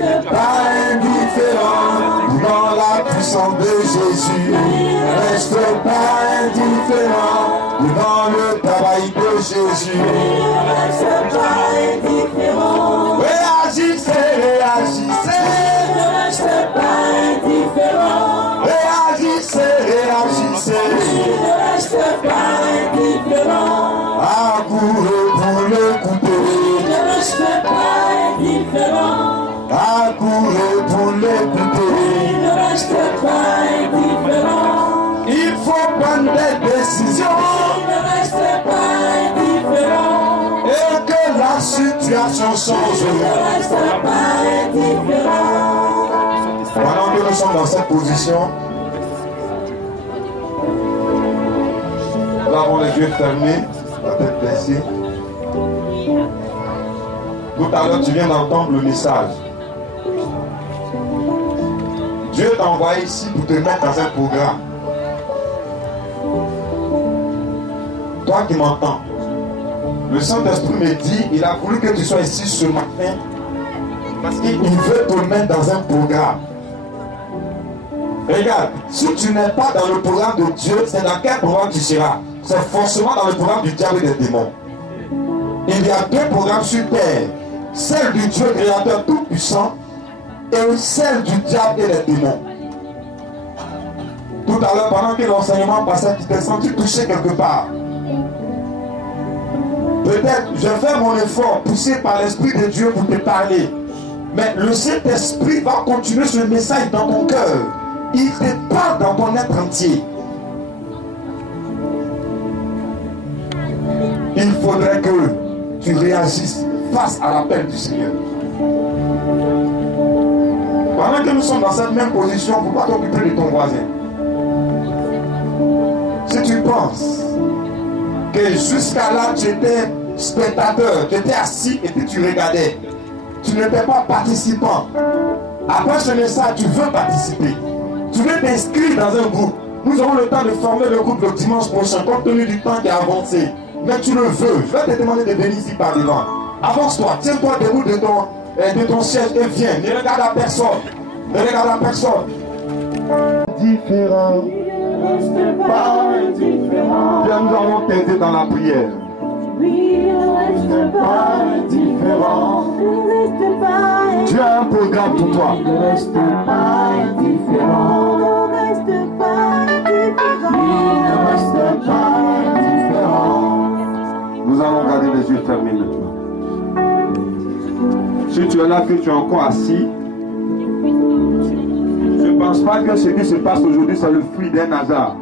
pas indifférent dans la puissance de Jésus. Ne reste pas indifférent dans le travail de Jésus. Ne reste pas indifférent. Réagissez, réagissez. Ne reste pas indifférent. Réagissez, réagissez. Ne reste pas indifférent. Accourez pour l'écouter. Ne reste pas indifférent. Accourez pour l'écouter. Ne reste pas indifférent. Il faut prendre des décisions. Ne reste pas indifférent. Et que la situation change. Ne reste pas indifférent. Pendant que nous sommes dans cette position, nous avons les yeux fermés, la tête baissée. Tout à l'heure, tu viens d'entendre le message. Dieu t'a envoyé ici pour te mettre dans un programme. Toi qui m'entends, le Saint-Esprit me dit, il a voulu que tu sois ici ce matin parce qu'il veut te mettre dans un programme. Regarde, si tu n'es pas dans le programme de Dieu, c'est dans quel programme tu seras? C'est forcément dans le programme du diable et des démons. Il y a deux programmes sur terre. Celle du Dieu créateur tout-puissant et celle du diable et des démons. Tout à l'heure, pendant que l'enseignement passait, tu t'es senti touché quelque part. Peut-être, je fais mon effort, poussé par l'Esprit de Dieu pour te parler. Mais le Saint-Esprit va continuer ce message dans ton cœur. Il te parle dans ton être entier. Il faudrait que tu réagisses face à l'appel du Seigneur. Pendant que nous sommes dans cette même position, il ne faut pas t'occuper de ton voisin. Si tu penses que jusqu'à là tu étais spectateur, tu étais assis et puis tu regardais, tu n'étais pas participant. Après ce message, tu veux participer. Tu veux t'inscrire dans un groupe. Nous aurons le temps de former le groupe le dimanche prochain, compte tenu du temps qui a avancé. Mais tu le veux. Je vais te demander de venir ici par devant. Avance-toi, tiens-toi debout de ton siège et viens. Ne regarde à personne. Ne regarde à personne. Différent. Reste pas indifférent. Viens, nous allons t'aider dans la prière. Oui, ne reste pas indifférent. Tu as un programme pour toi. Ne reste pas indifférent. Ne reste pas indifférent. Oui, ne reste pas indifférent. Nous allons garder les yeux fermés maintenant. Si tu es là, que tu es encore assis, je ne pense pas que ce qui se passe aujourd'hui, c'est le fruit d'un hasard.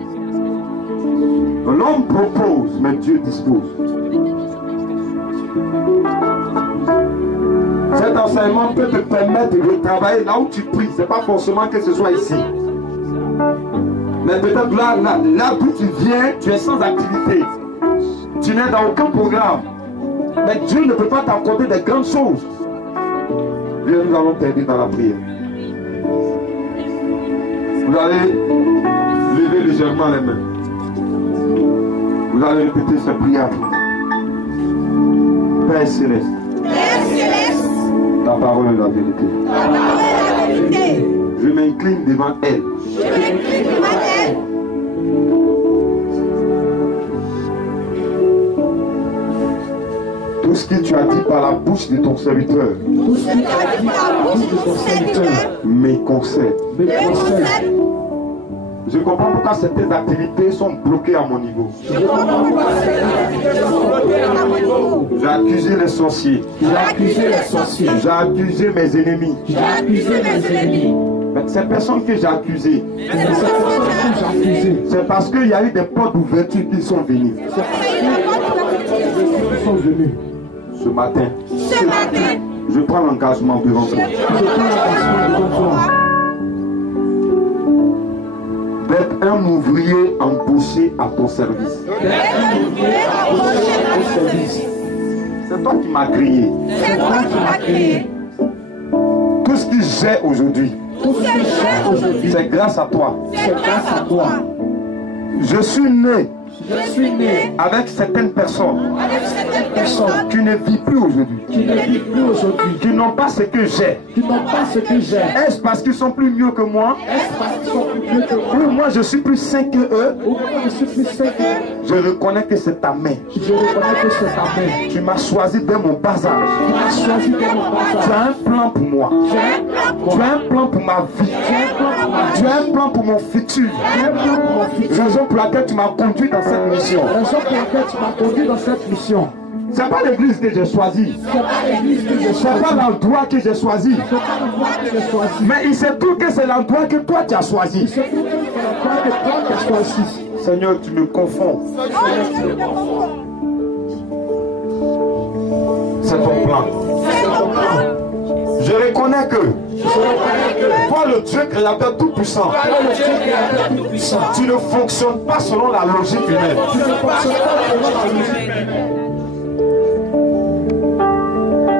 L'homme propose, mais Dieu dispose. Cet enseignement peut te permettre de travailler là où tu pries. Ce n'est pas forcément que ce soit ici. Mais peut-être là d'où tu viens, tu es sans activité. Tu n'es dans aucun programme. Mais Dieu ne peut pas t'accorder des grandes choses. Viens, nous allons t'aider dans la prière. Vous allez lever légèrement les mains. Vous allez répéter cette prière. Père céleste. Père céleste. Ta parole est la vérité. Ta parole est la vérité. Je m'incline devant elle. Je m'incline devant elle. Tout ce que tu as dit par la bouche de ton serviteur. Tout ce que tu as dit par la bouche de ton serviteur. Me concerne. Je comprends pourquoi certaines activités sont bloquées à mon niveau. J'ai accusé les sorciers. J'ai accusé mes ennemis. Mais ces personnes que j'ai accusées, c'est parce qu'il y a eu des portes d'ouverture qui sont venues. Ce matin, je prends l'engagement devant toi d'être un ouvrier embauché à ton service. C'est toi qui m'as créé. Tout ce que j'ai aujourd'hui, c'est grâce à toi. Je suis né avec certaines personnes personnes qui ne vivent plus aujourd'hui, qui n'ont pas ce que j'ai. Est-ce parce qu'ils sont plus mieux que moi? Ou moi je suis plus saint que eux? Je reconnais que c'est ta main. Tu m'as choisi dès mon bas âge. Tu as un plan pour moi. Tu as un plan pour ma vie. Tu as un plan pour mon futur. Raison pour laquelle tu m'as conduit dans cette mission. C'est pas l'église que j'ai choisie. C'est pas l'endroit que j'ai choisi. Mais il se trouve que c'est l'endroit que toi tu as choisi. Seigneur, tu me confonds. C'est ton plan. Je reconnais que toi, le Dieu créateur tout-puissant, tu ne fonctionnes pas selon la logique humaine.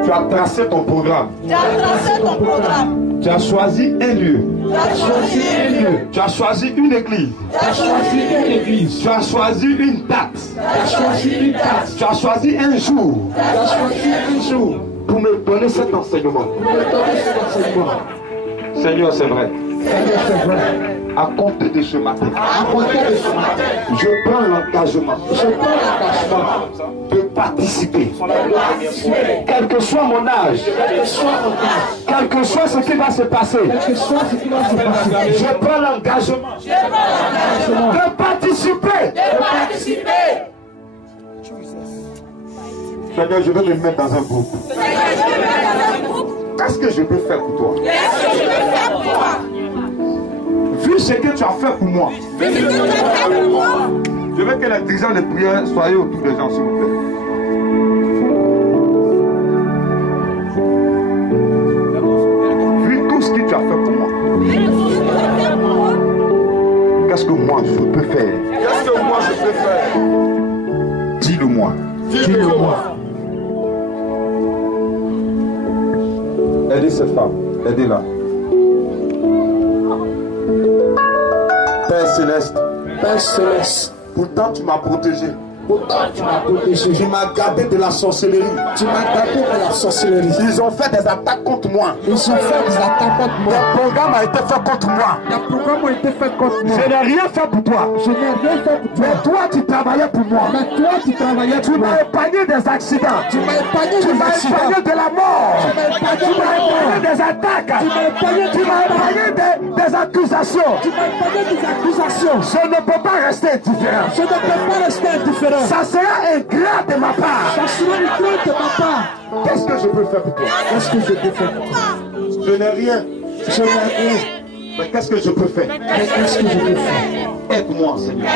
Tu as tracé ton programme. Tu as choisi un lieu. Tu as choisi une église. Tu as choisi une date. Tu as choisi un jour pour me donner cet enseignement. Seigneur, c'est vrai. À compter de ce matin, je prends l'engagement de participer. Quel que soit mon âge, quel que soit ce qui va se passer, je prends l'engagement de participer. Seigneur, je vais me mettre dans un groupe. Qu'est-ce que je peux faire pour toi? Vu ce que tu as fait pour moi, je veux que les dirigeants de prière soient autour des gens, s'il vous plaît. Vu tout ce que tu as fait pour moi, qu'est-ce que moi je peux faire? Dis-le-moi. Aidez cette femme, aidez-la. Père Céleste, pourtant tu m'as protégé. Tu m'as gardé de la sorcellerie. Ils ont fait des attaques contre moi. Le programme a été fait contre moi. Je n'ai rien fait pour toi. Mais toi tu travaillais pour moi. Tu m'as épargné des accidents. Tu m'as épargné de la mort. Tu m'as épargné des attaques. Tu m'as épargné des accusations. Je ne peux pas rester indifférent. Ça sera ingrat de ma part. Qu'est-ce que je peux faire pour toi? Je n'ai rien. Mais qu'est-ce que je peux faire? Aide-moi, Seigneur.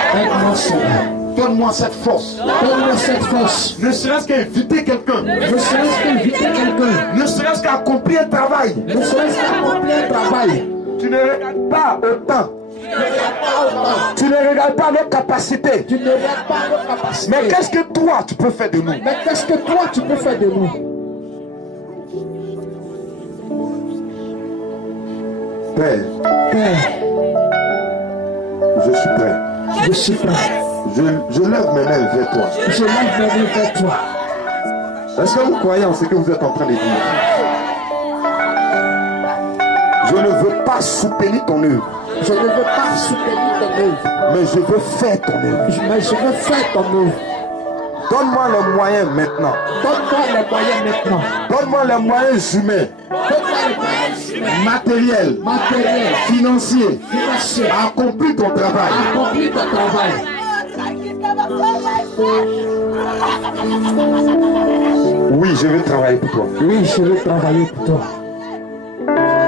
Donne-moi cette force. Ne serait-ce qu'inviter quelqu'un. Ne serait-ce qu'accomplir un travail. Tu ne regardes pas autant. Tu ne regardes pas nos capacités. Mais qu'est-ce que toi tu peux faire de nous? Père, je suis prêt. Je lève mes mains vers toi. Est-ce que vous croyez en ce que vous êtes en train de dire? Je ne veux pas soutenir ton œuvre. Mais je veux faire ton œuvre. Donne-moi les moyens maintenant. Donne-moi les moyens humains. Matériels. Financiers. Accomplis ton travail. Oui, je vais travailler pour toi.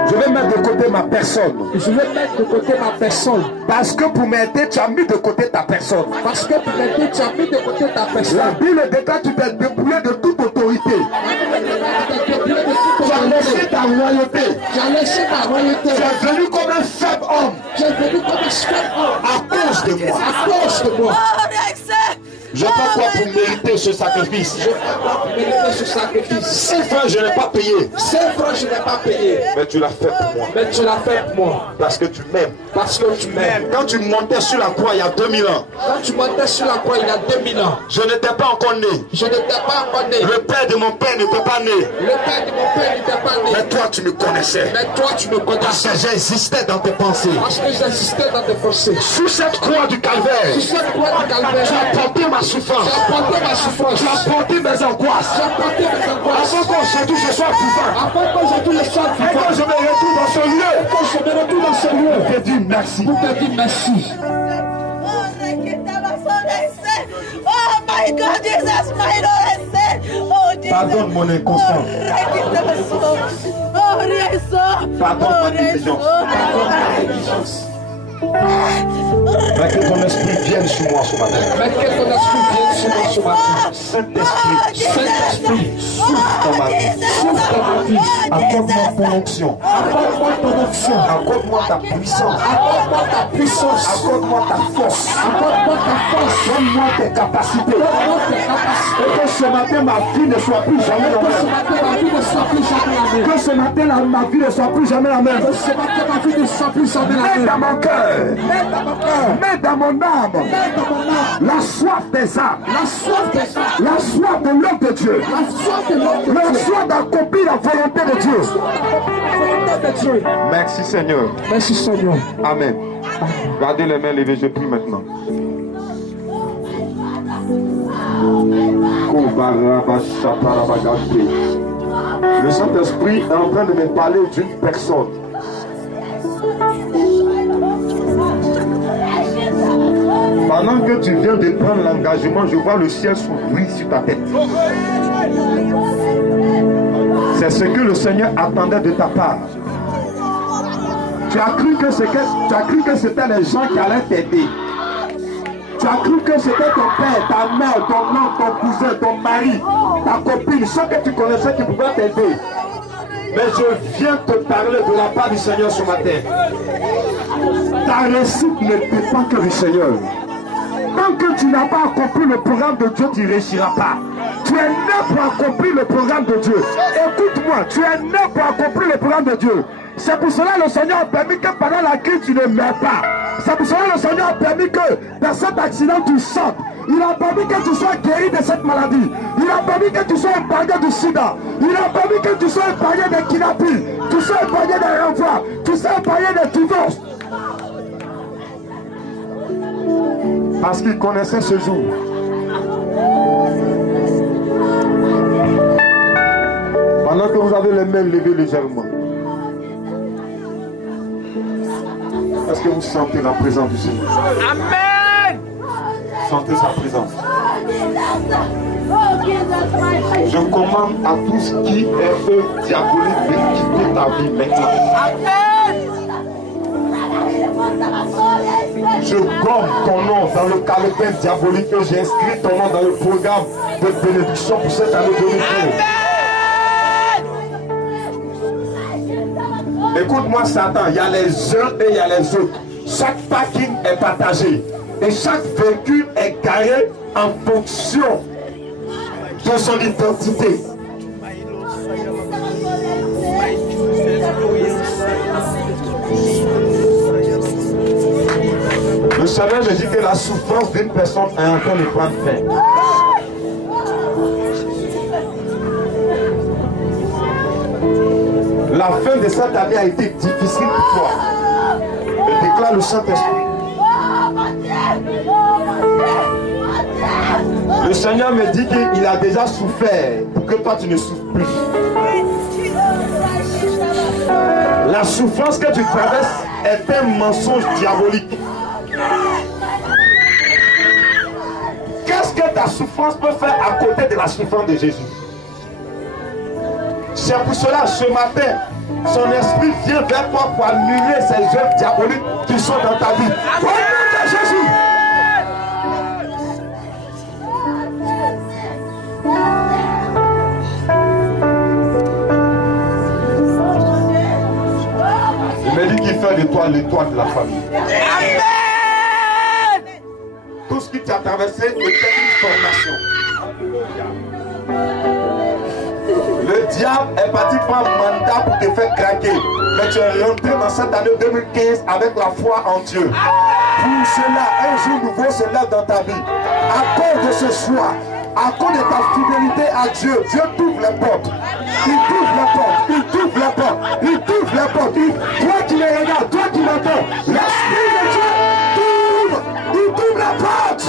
Je vais mettre de côté ma personne. Parce que pour m'aider, tu as mis de côté ta personne. La Bible déclare que tu t'es dépouillé de toute autorité. Tu as laissé ta royauté. Tu es venu comme un faible homme. À cause de moi. Je fais quoi pour mériter ce sacrifice? sacrifice. 6 francs, je n'ai pas payé. 5 francs, je n'ai pas payé. Mais tu l'as fait pour moi. Mais tu l'as fait pour moi. Parce que tu m'aimes. Parce que tu m'aimes. Quand tu montais sur la croix il y a 2000 ans. Quand tu montais sur la croix il y a 2000 ans. Je n'étais pas encore né. Je n'étais pas encore né. Le père de mon père n'était pas né. Le père de mon père n'était pas né. Mais toi tu me connaissais. Mais toi tu me connaissais. Parce que j'existais dans tes pensées. Parce que j'existais dans tes pensées. Sous cette croix du calvaire. Sous cette croix du calvaire. Tu as porté ma souffrance. Tu as porté ma souffrance. Tu as porté mes angoisses. Tu as porté mes angoisses. Avant qu'aujourd'hui je sois vivant. Avant qu'aujourd'hui je sois vivant. Et quand je me retrouve dans ce lieu. Et quand je me retrouve dans ce lieu. Je te dis merci. Je te dis merci. Oh my God, Jesus, my Lord, oh Jesus. Pardonne mon inconscience. Pardonne ma négligence. Pardonne ma négligence. Mais que ton esprit vienne sur moi ce matin. Mais que ton esprit vienne sur moi ce matin. Saint-Esprit, Saint-Esprit, souffle dans ma vie. souffle dans ma vie. Accorde-moi ton onction. Accorde-moi ton onction. Accorde-moi ta puissance. Accorde-moi ta puissance. Accorde-moi ta force. Accorde-moi ta force. Donne-moi tes capacités. Donne-moi tes capacités. Et que ce matin ma vie ne soit plus jamais la Que ce même. matin ma vie ne soit plus jamais la même. Que ce matin ma vie ne soit plus jamais la même. Que ce matin ma vie ne soit plus jamais la Mets même. dans mon cœur. Mets dans mon cœur. Mets dans mon âme. Mets dans mon âme. La soif des âmes. La soif des âmes. La soif de l'homme de Dieu. La soif de l'homme de La Dieu. soif d'accomplir la volonté de Dieu. La volonté de Dieu. Merci Seigneur. Merci Seigneur. Amen. Gardez les mains levées, je prie maintenant. Le Saint-Esprit est en train de me parler d'une personne. Pendant que tu viens de prendre l'engagement, je vois le ciel s'ouvrir sur ta tête. C'est ce que le Seigneur attendait de ta part. Tu as cru que c'était les gens qui allaient t'aider. Tu as cru que c'était ton père, ta mère, ton oncle, ton cousin, ton mari, ta copine, ceux que tu connaissais qui pouvaient t'aider. Mais je viens te parler de la part du Seigneur ce matin. Ta réussite ne dépend que du Seigneur. Tant que tu n'as pas accompli le programme de Dieu, tu ne réussiras pas. Tu es né pour accomplir le programme de Dieu. Écoute-moi, tu es né pour accomplir le programme de Dieu. C'est pour cela que le Seigneur a permis que pendant la crise, tu ne meurs pas. C'est pour cela que le Seigneur a permis que dans cet accident, tu sortes. Il a permis que tu sois guéri de cette maladie. Il a permis que tu sois épargné du sida. Il a permis que tu sois épargné des kidnappings. Tu sois épargné des renvois. Tu sois épargné des divorces. Parce qu'il connaissait ce jour. Pendant que vous avez les mains levées légèrement. Est-ce que vous sentez la présence du Seigneur? Amen. Sentez sa présence. Je commande à tout ce qui est œuvre diabolique de quitter ta vie maintenant. Amen. Je gomme ton nom dans le calepin diabolique que j'ai inscrit ton nom dans le programme de bénédiction pour cette année 2020. Écoute-moi Satan, il y a les uns et il y a les autres. Chaque parking est partagé et chaque véhicule est garé en fonction de son identité. Le Seigneur me dit que la souffrance d'une personne est en train de prendre fin. La fin de cette année a été difficile pour toi. Je déclare le Saint-Esprit. Le Seigneur me dit qu'il a déjà souffert pour que toi tu ne souffres plus. La souffrance que tu traverses est un mensonge diabolique. Qu'est-ce que ta souffrance peut faire à côté de la souffrance de Jésus? C'est pour cela, ce matin, son esprit vient vers toi pour annuler ces œuvres diaboliques qui sont dans ta vie. Au nom de Jésus. Il me dit qu'il fait de toi l'étoile de la famille. Amen. Tout ce qui t'a traversé était une formation. diable est parti prendre mandat pour te faire craquer. Mais tu es rentré dans cette année 2015 avec la foi en Dieu. Pour cela, un jour nouveau se lève dans ta vie. À cause de ce choix, à cause de ta fidélité à Dieu, Dieu t'ouvre les portes. Il t'ouvre les portes, il t'ouvre les portes, il t'ouvre les portes. Toi qui les regardes, toi qui l'entends, l'Esprit de Dieu t'ouvre, il t'ouvre les portes.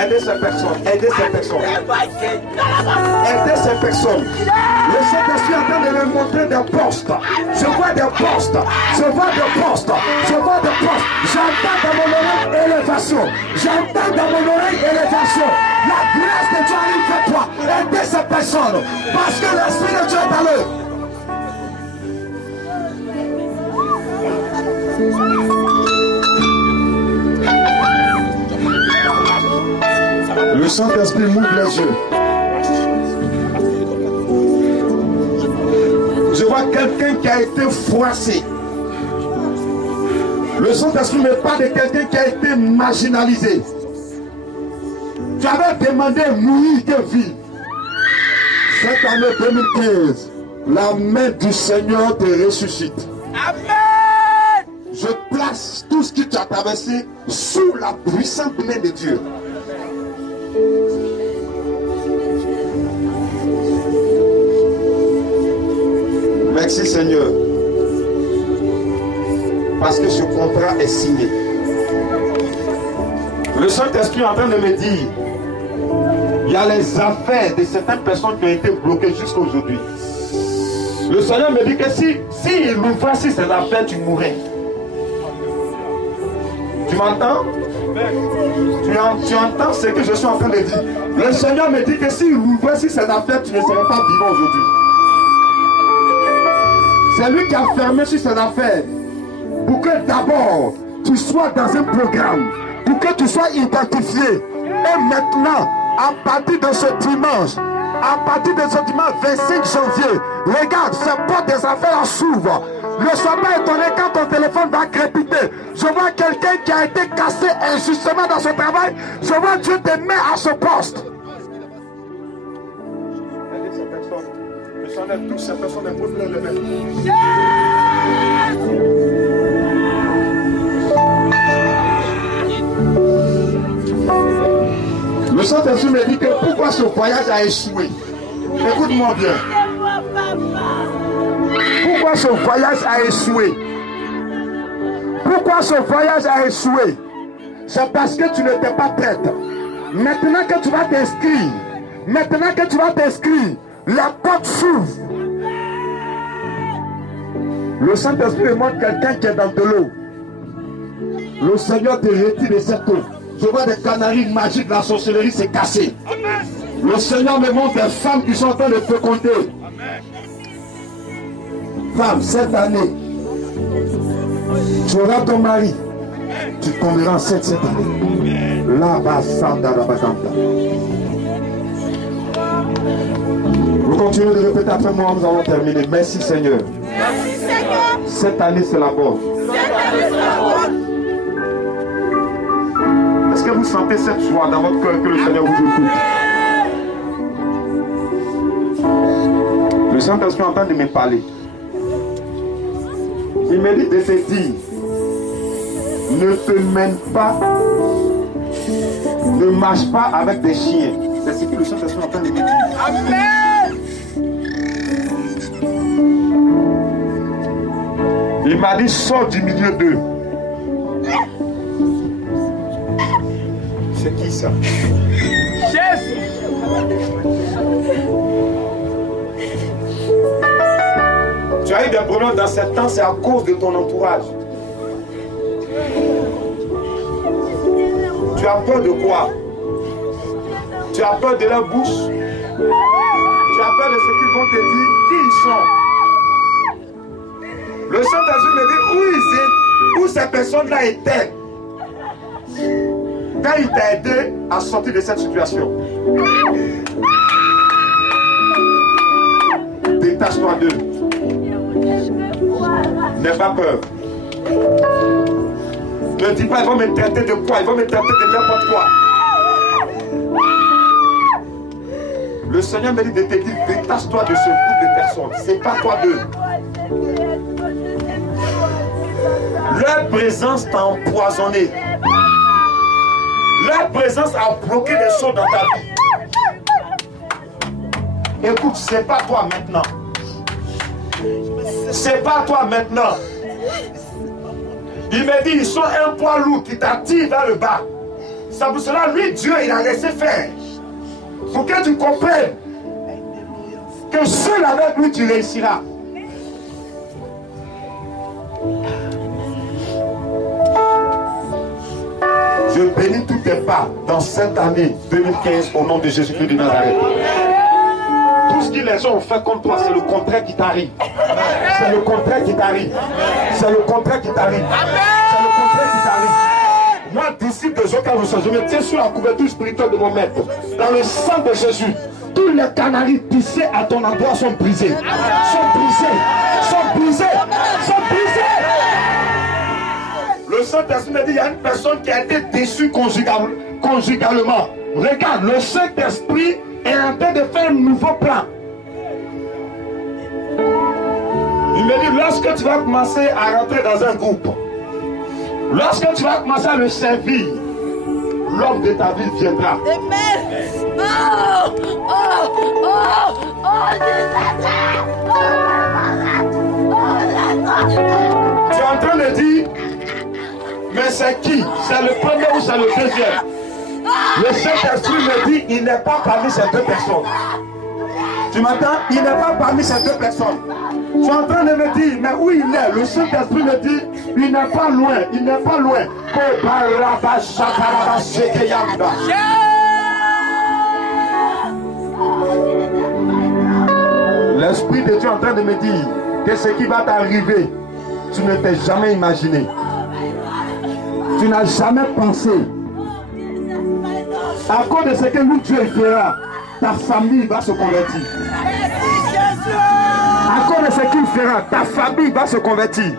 Aidez ces personnes, aidez ces personnes. Aidez ces personnes. Le Saint-Esprit est en train de leur montrer des postes. Je vois des postes. Je vois des postes. Je vois des postes. J'entends dans mon oreille élévation. J'entends dans mon oreille élévation. La grâce de Dieu arrive vers toi. Aidez ces personnes. Parce que l'Esprit de Dieu est dans eux. Le Saint-Esprit m'ouvre les yeux. Je vois quelqu'un qui a été froissé. Le Saint-Esprit me parle de quelqu'un qui a été marginalisé. Tu avais demandé mourir de vie. Cette année 2015, la main du Seigneur te ressuscite. Amen. Je place tout ce que tu as traversé sous la puissante main de Dieu. Merci Seigneur, parce que ce contrat est signé. Le Saint-Esprit est en train de me dire, il y a les affaires de certaines personnes qui ont été bloquées jusqu'à aujourd'hui. Le Seigneur me dit que si il ouvrait ces affaires, tu mourrais. Tu m'entends? Tu entends ce que je suis en train de dire. Le Seigneur me dit que s'il ouvrait ces affaires, tu ne serais pas vivant aujourd'hui. C'est lui qui a fermé sur ses affaires pour que d'abord tu sois dans un programme, pour que tu sois identifié. Et maintenant, à partir de ce dimanche, 25 janvier, regarde, ces portes des affaires s'ouvrent. Ne sois pas étonné quand ton téléphone va crépiter. Je vois quelqu'un qui a été cassé injustement dans ce travail. Je vois Dieu te met à ce poste. Toutes ces personnes ne peuvent les lever. Le Saint-Esprit me dit que pourquoi ce voyage a échoué. Écoute-moi bien. Pourquoi ce voyage a échoué? Pourquoi ce voyage a échoué? C'est parce que tu n'étais pas prête. Maintenant que tu vas t'inscrire, la porte s'ouvre. Le Saint-Esprit me montre quelqu'un qui est dans de l'eau. Le Seigneur te retire de cette eau. Je vois des canaries magiques, la sorcellerie s'est cassée. Le Seigneur me montre des femmes qui sont en train de féconder. Femme, cette année, tu auras ton mari. Tu tomberas enceinte cette année. Là-bas, Santa, là-bas, Santa. Vous continuez de répéter après moi, nous allons terminer. Merci Seigneur. Merci Seigneur. Cette année c'est la bonne. Est-ce que vous sentez cette joie dans votre cœur que le Seigneur vous écoute? Le Saint-Esprit est en train de me parler. Il me dit de te dire, ne te mène pas, ne marche pas avec des chiens. C'est ce que le Saint-Esprit est en train de me dire. Amen. Il m'a dit, sors du milieu d'eux. C'est qui ça? Jésus. Tu as eu des problèmes dans ce temps, c'est à cause de ton entourage. Tu as peur de quoi? Tu as peur de leur bouche? Tu as peur de ce qu'ils vont te dire, qui ils sont? Le Saint-Esprit me dit où ces personnes-là étaient quand il t'a aidé à sortir de cette situation. Détache-toi d'eux. N'aie pas peur. Ne dis pas, ils vont me traiter de quoi? Ils vont me traiter de n'importe quoi. Le Seigneur me dit de te dire, détache-toi de ce groupe de personnes. C'est pas toi d'eux. Leur présence t'a empoisonné. Leur présence a bloqué des choses dans ta vie. Écoute, c'est pas toi maintenant. C'est pas toi maintenant. Il me dit, ils sont un poids lourd qui t'attire vers le bas. C'est pour cela, lui, Dieu, il a laissé faire. Pour que tu comprennes que seul avec lui, tu réussiras. Je bénis tous tes pas dans cette année 2015 au nom de Jésus-Christ de Nazareth. Tout ce que les gens ont fait contre toi, c'est le contraire qui t'arrive. C'est le contraire qui t'arrive. C'est le contraire qui t'arrive. C'est le contraire qui t'arrive. Moi, disciple de Jokarosa, je me tiens sur la couverture spirituelle de mon maître. Dans le sang de Jésus, tous les canaris tissés à ton endroit sont brisés. Sont brisés. Sont brisés. Sont brisés. Le Saint-Esprit me dit, il y a une personne qui a été déçue conjugalement. Regarde, le Saint-Esprit est en train de faire un nouveau plan. Il me dit, lorsque tu vas commencer à rentrer dans un groupe, lorsque tu vas commencer à le servir, l'homme de ta vie viendra. Amen. Tu es en train de dire, mais c'est qui? C'est le premier ou c'est le deuxième? Le Saint-Esprit me dit, il n'est pas parmi ces deux personnes. Tu m'entends? Il n'est pas parmi ces deux personnes. Tu es en train de me dire, mais où il est? Le Saint-Esprit me dit, il n'est pas loin, il n'est pas loin. L'Esprit de Dieu est en train de me dire que ce qui va t'arriver, tu ne t'es jamais imaginé. Tu n'as jamais pensé. À cause de ce que lui Dieu fera, ta famille va se convertir. À cause de ce qu'il fera, ta famille va se convertir.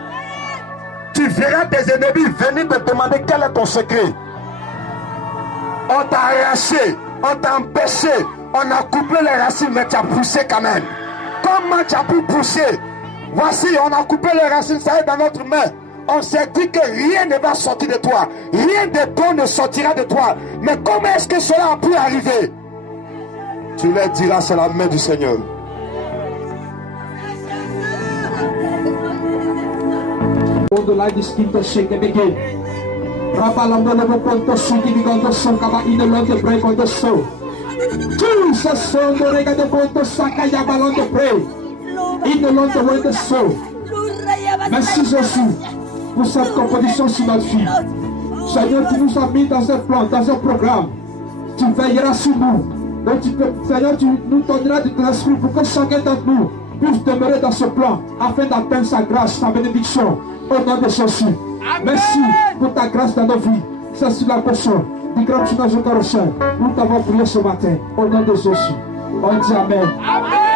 Tu verras tes ennemis venir te demander quel est ton secret. On t'a arraché, on t'a empêché, on a coupé les racines, mais tu as poussé quand même. Comment tu as pu pousser? Voici, on a coupé les racines, ça est dans notre main. On s'est dit que rien ne va sortir de toi. Rien de bon ne sortira de toi. Mais comment est-ce que cela a pu arriver? Tu leur diras, c'est la main du Seigneur. Ondulai distinto shake begin. Rapalando levo ponto suki bigondo son kaba inelonte break on the soul. Jesus son do rega de ponto sakaya balonte pray. Inelonte way the soul. Merci Jésus pour cette composition sur notre vie. Seigneur, tu nous as mis dans un plan, dans un programme. Tu veilleras sur nous. Donc, Seigneur, tu nous donneras de ton esprit pour que chacun d'entre nous puisse demeurer dans ce plan afin d'atteindre sa grâce, sa bénédiction. Au nom de Jésus. Merci pour ta grâce dans nos vies. C'est sur la personne du grand Jokarosa. Nous t'avons prié ce matin. Au nom de Jésus. On dit Amen. Amen.